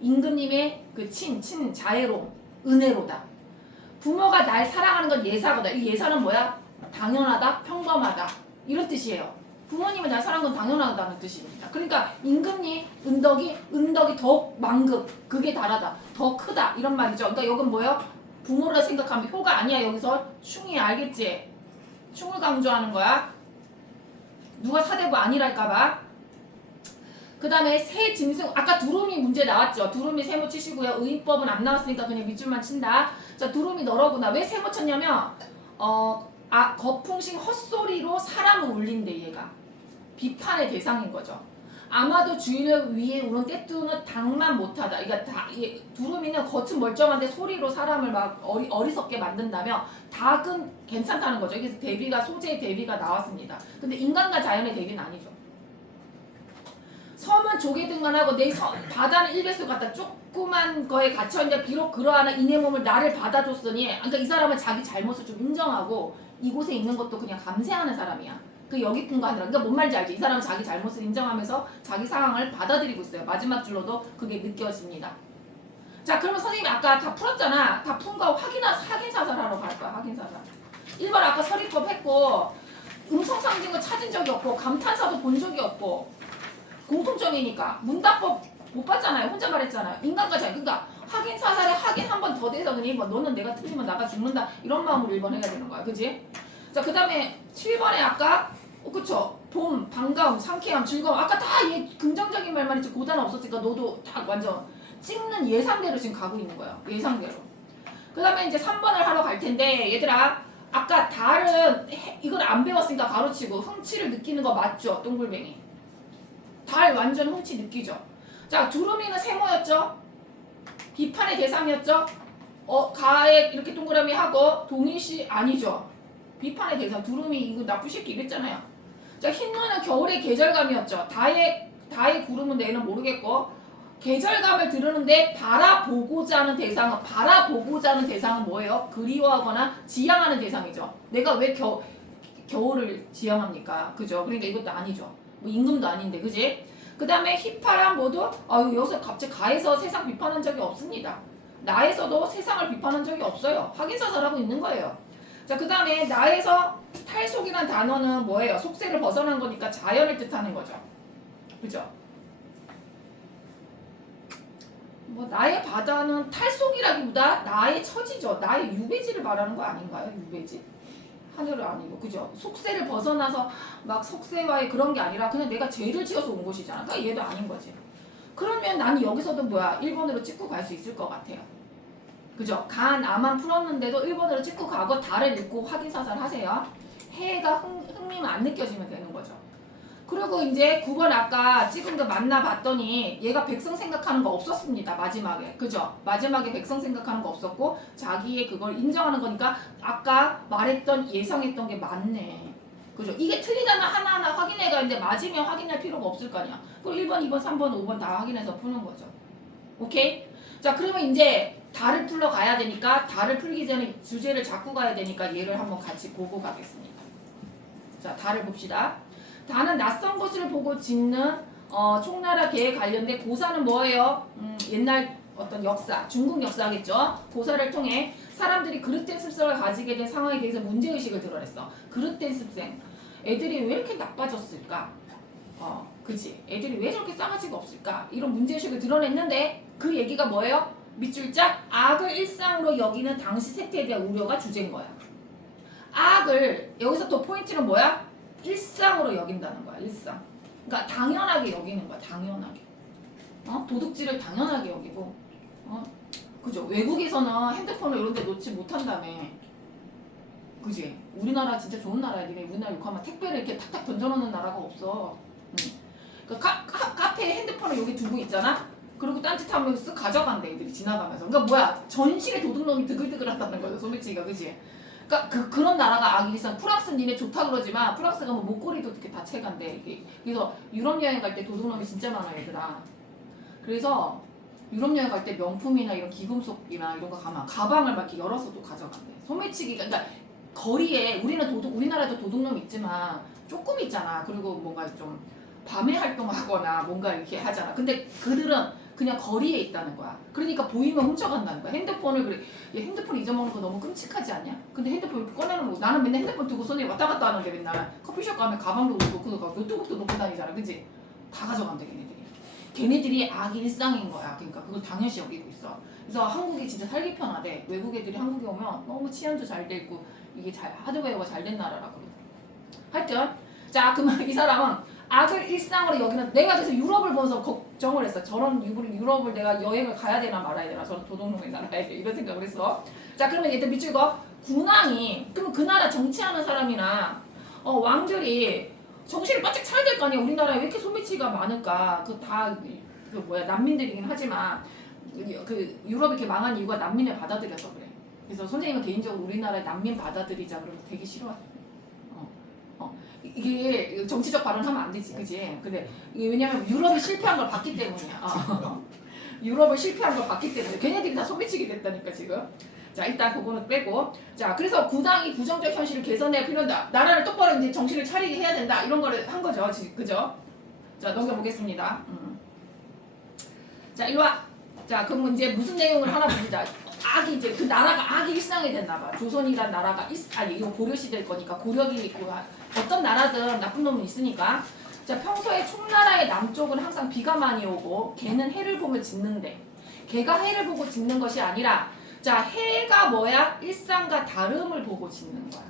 임금님의 그 자애로 은혜로다. 부모가 날 사랑하는 건 예사거다. 이 예사는 뭐야? 당연하다, 평범하다 이런 뜻이에요. 부모님이 날 사랑하는 건 당연하다는 뜻입니다. 그러니까 임금님 은덕이 더욱 만급, 그게 다르다, 더 크다 이런 말이죠. 그러니까 여긴 뭐예요? 부모라 생각하면 효가 아니야. 여기서 충이 알겠지? 충을 강조하는 거야. 누가 사대부 아니랄까봐. 그 다음에 새 짐승, 아까 두루미 문제 나왔죠. 두루미 세모 치시고요. 의인법은 안 나왔으니까 그냥 밑줄만 친다. 자, 두루미 너러구나. 왜 세모 쳤냐면 거풍식 헛소리로 사람을 울린대. 얘가 비판의 대상인 거죠. 아마도 주인을 위해 우는 떼뚜는 당만 못하다. 그러니까 두루미는 겉은 멀쩡한데 소리로 사람을 막 어리석게 만든다면 닭은 괜찮다는 거죠. 여기서 소재의 대비가 나왔습니다. 근데 인간과 자연의 대비는 아니죠. 섬은 조개 등만 하고 바다는 일배수 같다. 조그만 거에 갇혀있는데 비록 그러하나 이내 몸을 나를 받아줬으니, 그러니까 이 사람은 자기 잘못을 좀 인정하고 이곳에 있는 것도 그냥 감사하는 사람이야. 그 여기뿐가 아니라. 그러니까 뭔 말인지 알지? 이 사람은 자기 잘못을 인정하면서 자기 상황을 받아들이고 있어요. 마지막 줄로도 그게 느껴집니다. 자, 그러면 선생님이 아까 다 풀었잖아. 다 푼 거 확인사살하러 갈 거야. 확인사살. 1번 아까 서리법 했고, 음성상징을 찾은 적이 없고, 감탄사도 본 적이 없고, 공통점이니까 문답법 못 봤잖아요. 혼자 말했잖아요. 인간과 자연. 그러니까 확인 사살에 확인 한 번 더 돼서 그니 뭐 너는 내가 틀리면 나가 죽는다 이런 마음으로 1번 해야 되는 거야. 그지? 자, 그 다음에 7번에 아까 그쵸? 봄, 반가움, 상쾌함, 즐거움. 아까 다 긍정적인 말만 했지 고단은 없었으니까 너도 다 완전 찍는 예상대로 지금 가고 있는 거야. 예상대로. 그 다음에 이제 3번을 하러 갈 텐데 얘들아 아까 달은 이건 안 배웠으니까 가로치고 흥치를 느끼는 거 맞죠? 동글뱅이. 달 완전 흥치 느끼죠. 자, 두루미는 세모였죠. 비판의 대상이었죠. 가에 이렇게 동그라미 하고 동일시 아니죠. 비판의 대상. 두루미 이거 나쁜 새끼 이랬잖아요. 자, 흰눈은 겨울의 계절감이었죠. 다의 구름은 내는 모르겠고 계절감을 들으는데 바라보고자 하는 대상은 뭐예요? 그리워하거나 지향하는 대상이죠. 내가 왜 겨울을 지향합니까? 그죠? 그러니까 이것도 아니죠. 뭐 임금도 아닌데, 그지? 그 다음에 휘파람 모두 여기서 갑자기 가에서 세상 비판한 적이 없습니다. 나에서도 세상을 비판한 적이 없어요. 확인사살하고 있는 거예요. 자, 그 다음에 나에서 탈속이란 단어는 뭐예요? 속세를 벗어난 거니까 자연을 뜻하는 거죠. 그죠? 뭐 나의 바다는 탈속이라기보다 나의 처지죠. 나의 유배지를 말하는 거 아닌가요? 유배지? 하늘은 아니고, 그죠? 속세를 벗어나서 막 속세와의 그런 게 아니라 그냥 내가 죄를 지어서 온 곳이잖아. 그러니까 얘도 아닌 거지. 그러면 나는 여기서도 1번으로 찍고 갈 수 있을 것 같아요. 그죠? 나만 풀었는데도 1번으로 찍고 가고 달을 읽고 확인사살 하세요. 해가 흥미만 안 느껴지면 되는 거죠. 그리고 이제 9번 아까 찍은 거 만나봤더니 얘가 백성 생각하는 거 없었습니다. 마지막에. 그죠? 마지막에 백성 생각하는 거 없었고 자기의 그걸 인정하는 거니까 아까 말했던 예상했던 게 맞네. 그죠? 이게 틀리다면 하나하나 확인해 가는데 맞으면 확인할 필요가 없을 거 아니야. 그럼 1번, 2번, 3번, 5번 다 확인해서 푸는 거죠. 오케이? 자, 그러면 이제 달을 풀러 가야 되니까 달을 풀기 전에 주제를 잡고 가야 되니까 얘를 한번 같이 보고 가겠습니다. 자, 달을 봅시다. 다는 낯선 것을 보고 짓는 총나라 계에 관련된 고사는 뭐예요? 옛날 어떤 역사, 중국 역사겠죠. 고사를 통해 사람들이 그릇된 습성을 가지게 된 상황에 대해서 문제의식을 드러냈어. 그릇된 습성. 애들이 왜 이렇게 나빠졌을까? 그치. 애들이 왜 저렇게 싸가지가 없을까? 이런 문제의식을 드러냈는데 그 얘기가 뭐예요? 밑줄짝 악을 일상으로 여기는 당시 세태에 대한 우려가 주제인 거야. 악을 여기서 또 포인트는 뭐야? 일상으로 여긴다는 거야. 일상. 그러니까 당연하게 여기는 거야. 당연하게. 도둑질을 당연하게 여기고. 그죠? 외국에서는 핸드폰을 이런 데 놓지 못한다며. 그지? 우리나라 진짜 좋은 나라야. 니네 우리나라 욕하면 택배를 이렇게 탁탁 던져놓는 나라가 없어. 그러니까 카페에 핸드폰을 여기 두고 있잖아? 그리고 딴짓하면 쓱 가져간대 애들이 지나가면서. 그러니까 뭐야? 전실에 도둑놈이 드글드글하다는 거죠. 소매치기가. 그지? 그러니까 그런 나라가 악이 있어. 프랑스는 니네 좋다 그러지만 프랑스가 뭐 목걸이도 이렇게 다 채간대. 그래서 유럽 여행 갈 때 도둑놈이 진짜 많아 얘들아. 그래서 유럽 여행 갈 때 명품이나 이런 기금속이나 이런 거 가면 가방을 막 이렇게 열어서 또 가져간대. 소매치기가. 그러니까 거리에 우리나라도 도둑놈 있지만 조금 있잖아. 그리고 뭔가 좀 밤에 활동하거나 뭔가 이렇게 하잖아. 근데 그들은 그냥 거리에 있다는 거야. 그러니까 보이면 훔쳐간다는 거야. 핸드폰을 그래. 얘 핸드폰 잊어먹는 거 너무 끔찍하지 않냐? 근데 핸드폰 이렇게 꺼내는 거. 나는 맨날 핸드폰 두고 손에 왔다 갔다 하는데 맨날 커피숍 가면 가방도 놓고 그거 노트북도 놓고 다니잖아. 그치? 다 가져간대 걔네들이. 걔네들이 악이 일상인 거야. 그러니까 그걸 당연시 여기고 있어. 그래서 한국이 진짜 살기 편하대. 외국 애들이 한국에 오면 너무 치안도 잘 돼 있고 이게 하드웨어가 잘 된 나라라고. 하여튼 자 그러면 이 사람은 악을 일상으로 여기는 내가 그래서 유럽을 보면서 걱정을 했어. 저런 유럽을 내가 여행을 가야 되나 말아야 되나. 저런 도둑놈의 나라에 이런 생각을 했어. 자 그러면 일단 밑줄 거 군왕이 그러면 그 나라 정치하는 사람이나 왕들이 정신을 바짝 차려야 될 거 아니야. 우리나라에 왜 이렇게 소매치기가 많을까. 난민들이긴 하지만 그 유럽이 이렇게 망한 이유가 난민을 받아들여서 그래. 그래서 선생님은 개인적으로 우리나라에 난민 받아들이자 그러면 되게 싫어해. 이게 정치적 발언하면 안 되지, 그지? 근데 이게 왜냐면 유럽이 실패한 걸 봤기 때문이야. 유럽을 실패한 걸 봤기 때문에 걔네들이 다 소매치기 됐다니까 지금. 자 일단 그거는 빼고. 자 그래서 구당이 부정적 현실을 개선해야 필요하다. 나라를 똑바로 이제 정신을 차리게 해야 된다. 이런 거를 한 거죠, 그죠? 자 넘겨보겠습니다. 자 일로 와. 자 그럼 이제 무슨 내용을 하나 보자. 악이 이제 그 나라가 악이 일상이 됐나 봐. 조선이란 나라가 이거 고려 시대일 거니까 고려기 있고 어떤 나라든 나쁜 놈은 있으니까. 자 평소에 총나라의 남쪽은 항상 비가 많이 오고 개는 해를 보며 짖는데 개가 해를 보고 짖는 것이 아니라 자 해가 뭐야? 일상과 다름을 보고 짖는 거야.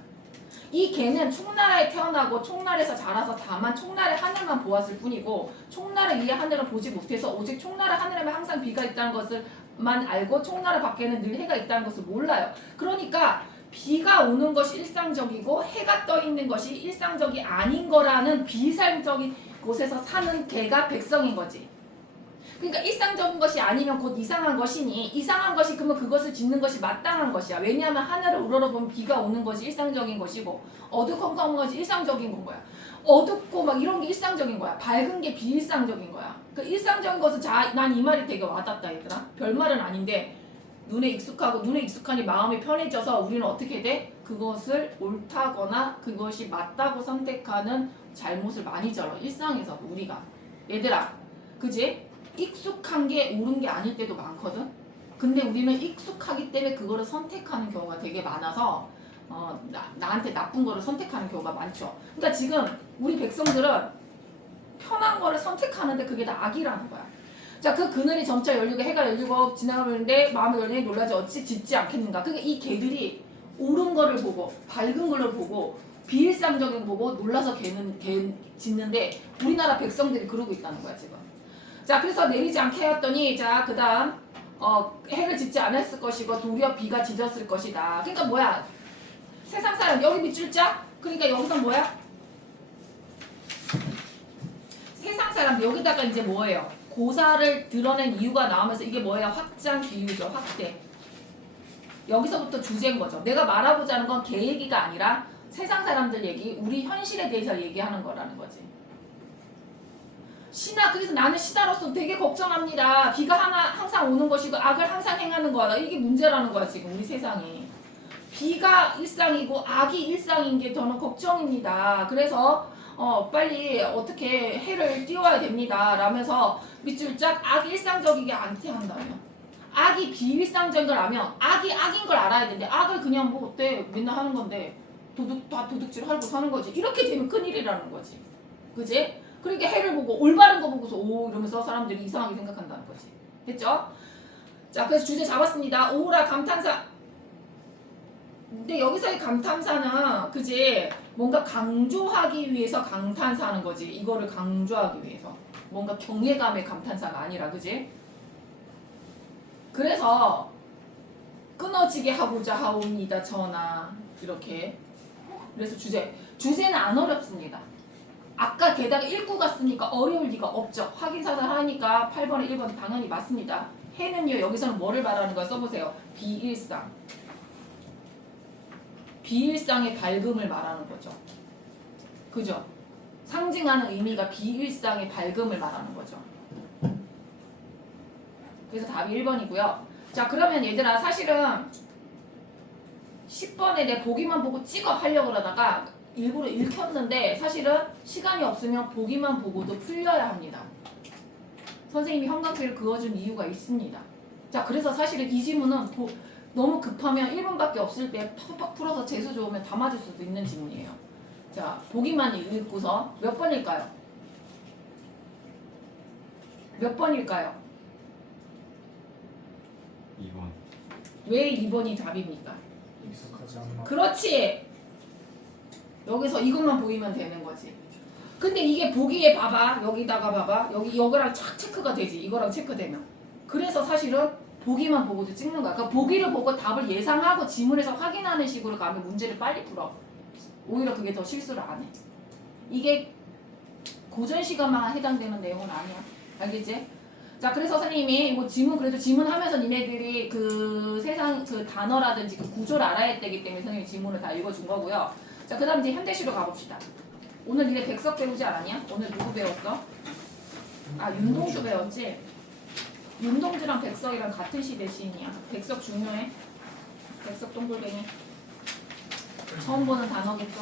이 개는 총나라에 태어나고 총나라에서 자라서 다만 총나라의 하늘만 보았을 뿐이고 총나라 위의 하늘을 보지 못해서 오직 총나라 하늘에만 항상 비가 있다는 것을 만 알고 총나라 밖에는 늘 해가 있다는 것을 몰라요. 그러니까 비가 오는 것이 일상적이고 해가 떠 있는 것이 일상적이 아닌 거라는 비일상적인 곳에서 사는 개가 백성인 거지. 그러니까 일상적인 것이 아니면 곧 이상한 것이니 이상한 것이 그러면 그것을 짓는 것이 마땅한 것이야. 왜냐하면 하늘을 우러러보면 비가 오는 것이 일상적인 것이고 어두컴컴한 것이 일상적인 건 거야. 어둡고 막 이런 게 일상적인 거야. 밝은 게 비일상적인 거야. 그 일상적인 것은 난 이 말이 되게 와닿다 얘들아. 별말은 아닌데 눈에 익숙하니 마음이 편해져서 우리는 어떻게 돼? 그것을 옳다거나 그것이 맞다고 선택하는 잘못을 많이 저러. 일상에서 우리가. 얘들아 그지? 익숙한 게 옳은 게 아닐 때도 많거든. 근데 우리는 익숙하기 때문에 그거를 선택하는 경우가 되게 많아서 나한테 나쁜 거를 선택하는 경우가 많죠. 그러니까 지금 우리 백성들은 편한 거를 선택하는데 그게 다 악이라는 거야. 자, 그 그늘이 점차 열리고 해가 열리고 지나가는데 마음이 열리니 놀라지 어찌 짖지 않겠는가. 그러니까 이 개들이 옳은 거를 보고 밝은 거를 보고 비일상적인 거 보고 놀라서 개 짖는데 우리나라 백성들이 그러고 있다는 거야 지금. 자 그래서 내리지 않게 하였더니 자 그 다음 해를 짓지 않았을 것이고 도리어 비가 짖었을 것이다. 그러니까 뭐야 세상 사람 여기 밑줄자. 그러니까 여기서 뭐야 세상 사람 여기다가 이제 뭐예요 고사를 드러낸 이유가 나오면서 이게 뭐예요 확장 비유죠. 확대. 여기서부터 주제인 거죠. 내가 말하고자 하는 건 개 얘기가 아니라 세상 사람들 얘기 우리 현실에 대해서 얘기하는 거라는 거지. 신하 그래서 나는 신하로서 되게 걱정합니다. 비가 항상 오는 것이고 악을 항상 행하는 거야. 이게 문제라는 거야 지금 우리 세상이. 비가 일상이고 악이 일상인 게 저는 걱정입니다. 그래서 빨리 어떻게 해를 띄워야 됩니다 라면서 밑줄 짝 악이 일상적이게 안티한다며. 악이 비일상적인 걸 알면 악이 악인 걸 알아야 되는데 악을 그냥 뭐 어때 맨날 하는 건데 도둑질 하고 사는 거지. 이렇게 되면 큰일이라는 거지. 그지? 그러니까 해를 보고 올바른 거 보고서 오 이러면서 사람들이 이상하게 생각한다는 거지. 됐죠? 자, 그래서 주제 잡았습니다. 오라 감탄사. 근데 여기서의 감탄사는 그지? 뭔가 강조하기 위해서 감탄사하는 거지. 이거를 강조하기 위해서. 뭔가 경외감의 감탄사가 아니라 그지? 그래서 끊어지게 하고자 하옵니다 전하. 이렇게. 그래서 주제는 안 어렵습니다. 아까 게다가 읽고 갔으니까 어려울 리가 없죠. 확인사살 하니까 8번에 1번이 당연히 맞습니다. 해는요 여기서는 뭐를 말하는 거야 써보세요. 비일상. 비일상의 밝음을 말하는 거죠. 그죠? 상징하는 의미가 비일상의 밝음을 말하는 거죠. 그래서 답이 1번이고요. 자 그러면 얘들아 사실은 10번에 내 보기만 보고 찍어 하려고 그러다가 일부러 읽혔는데 사실은 시간이 없으면 보기만 보고도 풀려야 합니다. 선생님이 형광펜을 그어준 이유가 있습니다. 자 그래서 사실은 이 지문은 너무 급하면 1분밖에 없을 때 팍팍 풀어서 재수 좋으면 다 맞을 수도 있는 지문이에요. 자 보기만 읽고서 몇 번일까요? 몇 번일까요? 2번. 왜 2번이 답입니까? 익숙하지 않나? 그렇지. 여기서 이것만 보이면 되는 거지. 근데 이게 보기에 봐봐. 여기다가 봐봐. 여기랑 착 체크가 되지. 이거랑 체크되면. 그래서 사실은 보기만 보고도 찍는 거야. 그러니까 보기를 보고 답을 예상하고 지문에서 확인하는 식으로 가면 문제를 빨리 풀어. 오히려 그게 더 실수를 안 해. 이게 고전 시간만 해당되는 내용은 아니야. 알겠지? 자, 그래서 선생님이 이거 그래도 지문하면서 니네들이 그 세상 그 단어라든지 그 구조를 알아야 되기 때문에 선생님이 지문을 다 읽어준 거고요. 자, 그 다음 이제 현대시로 가봅시다. 오늘 니네 백석 배우지 않았냐? 오늘 누구 배웠어? 아, 윤동주 배웠지? 윤동주랑 백석이랑 같은 시대 시인이야. 백석 중요해. 백석 동글뱅이. 처음 보는 단어겠죠?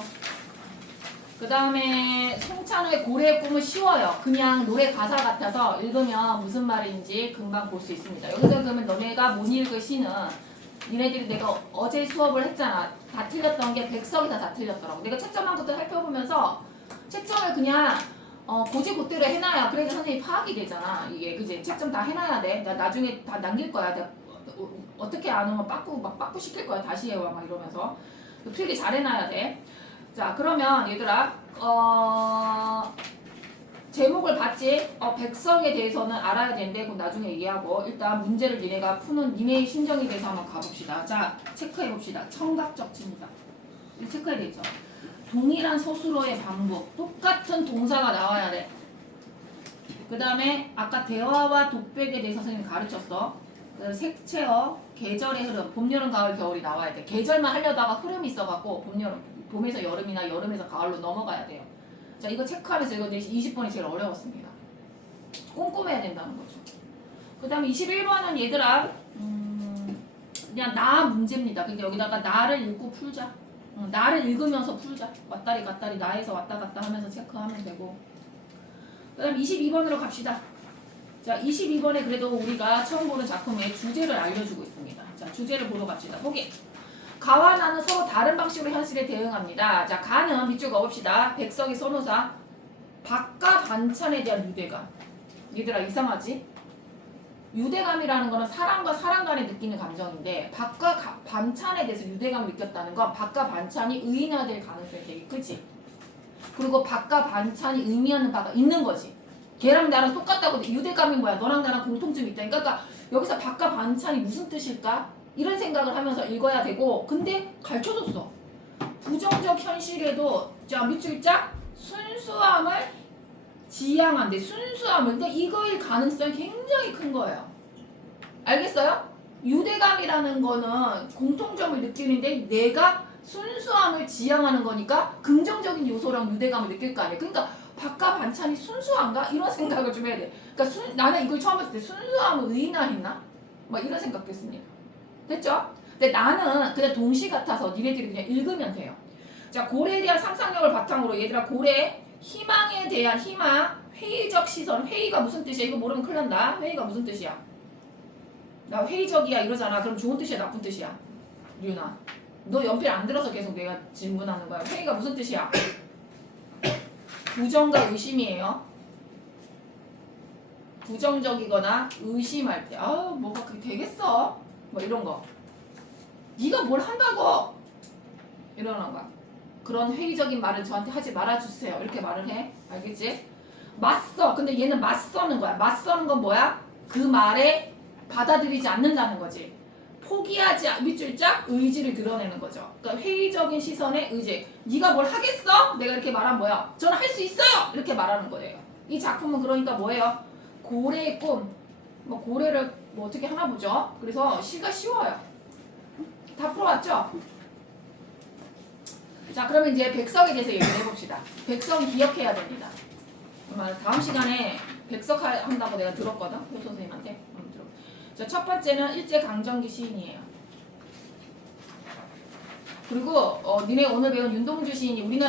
그 다음에 송찬호의 고래의 꿈은 쉬워요. 그냥 노래 가사 같아서 읽으면 무슨 말인지 금방 볼 수 있습니다. 여기서 그러면 너네가 못 읽을 시는 니네들이 내가 어제 수업을 했잖아. 다 틀렸던 게 백석이 다 틀렸더라고. 내가 채점한 것도 살펴보면서 채점을 그냥 고지고대로 해놔야 그래도 선생님이 파악이 되잖아. 이게 그지? 채점 다 해놔야 돼. 나 나중에 다 남길 거야. 내가 어떻게 안 오면 빠꾸 시킬 거야. 다시 해와 막 이러면서 필기 잘 해놔야 돼. 자 그러면 얘들아 제목을 봤지? 백석에 대해서는 알아야 되는데 그건 나중에 얘기하고 일단 문제를 니네가 푸는 니네의 심정에 대해서 한번 가봅시다. 자 체크해봅시다. 청각적 진작 이거 체크해야 되죠. 동일한 서술어의 반복 똑같은 동사가 나와야 돼. 그 다음에 아까 대화와 독백에 대해서 선생님이 가르쳤어. 색채어, 계절의 흐름, 봄, 여름, 가을, 겨울이 나와야 돼. 계절만 하려다가 흐름이 있어갖고 봄, 여름, 봄에서 여름이나 여름에서 가을로 넘어가야 돼요. 자 이거 체크하면서 이거 20번이 제일 어려웠습니다. 꼼꼼해야 된다는 거죠. 그 다음에 21번은 얘들아 그냥 나 문제입니다. 근데 여기다가 나를 읽고 풀자. 나를 읽으면서 풀자. 왔다리 갔다리 나에서 왔다 갔다 하면서 체크하면 되고. 그 다음 22번으로 갑시다. 자 22번에 그래도 우리가 처음 보는 작품의 주제를 알려주고 있습니다. 자 주제를 보러 갑시다. 보기. 가와 나는 서로 다른 방식으로 현실에 대응합니다. 자 가는 밑줄 그어봅시다. 백석의 선호사. 밥과 반찬에 대한 유대감. 얘들아 이상하지? 유대감이라는 거는 사람과 사람 간에 느끼는 감정인데 밥과 반찬에 대해서 유대감을 느꼈다는 건 밥과 반찬이 의인화될 가능성이 되게 크지. 그리고 밥과 반찬이 의미하는 바가 있는 거지. 걔랑 나랑 똑같다고 유대감이 뭐야? 너랑 나랑 공통점이 있다. 그러니까 여기서 밥과 반찬이 무슨 뜻일까? 이런 생각을 하면서 읽어야 되고 근데 가르쳐줬어. 부정적 현실에도 자 밑줄 짝 순수함을 지향한대. 순수함을. 근데 이거일 가능성이 굉장히 큰 거예요. 알겠어요? 유대감이라는 거는 공통점을 느끼는데 내가 순수함을 지향하는 거니까 긍정적인 요소랑 유대감을 느낄 거 아니에요. 그러니까 밥과 반찬이 순수한가? 이런 생각을 좀 해야 돼. 그러니까 나는 이걸 처음 봤을 때 순수함을 의인화했나? 막 이런 생각했습니다. 됐죠? 근데 나는 그냥 동시 같아서 니네들이 그냥 읽으면 돼요. 자 고래에 대한 상상력을 바탕으로 얘들아 고래 희망에 대한 희망, 회의적 시선. 회의가 무슨 뜻이야? 이거 모르면 큰일 난다. 회의가 무슨 뜻이야? 나 회의적이야 이러잖아. 그럼 좋은 뜻이야, 나쁜 뜻이야? 류나, 너 연필 안 들어서 계속 내가 질문하는 거야. 회의가 무슨 뜻이야? 부정과 의심이에요. 부정적이거나 의심할 때, 아우 뭐가 그게 되겠어? 뭐 이런 거. 네가 뭘 한다고? 이러는 거야. 그런 회의적인 말을 저한테 하지 말아주세요. 이렇게 말을 해. 알겠지? 맞서. 근데 얘는 맞서는 거야. 맞서는 건 뭐야? 그 말에 받아들이지 않는다는 거지. 포기하지 밑줄 짝 의지를 드러내는 거죠. 그러니까 회의적인 시선의 의지. 네가 뭘 하겠어? 내가 이렇게 말하면 뭐야? 저는 할 수 있어요. 이렇게 말하는 거예요. 이 작품은 그러니까 뭐예요? 고래의 꿈. 뭐 고래를 뭐 어떻게 하나 보죠. 그래서 시가 쉬워요. 다 풀어왔죠? 자, 그러면 이제 백석에 대해서 얘기를 해봅시다. 백석 기억해야 됩니다. 아마 다음 시간에 백석 한다고 내가 들었거든. 효 선생님한테. 들어. 자, 첫 번째는 일제강점기 시인이에요. 그리고 니네 오늘 배운 윤동주 시인이 우리나라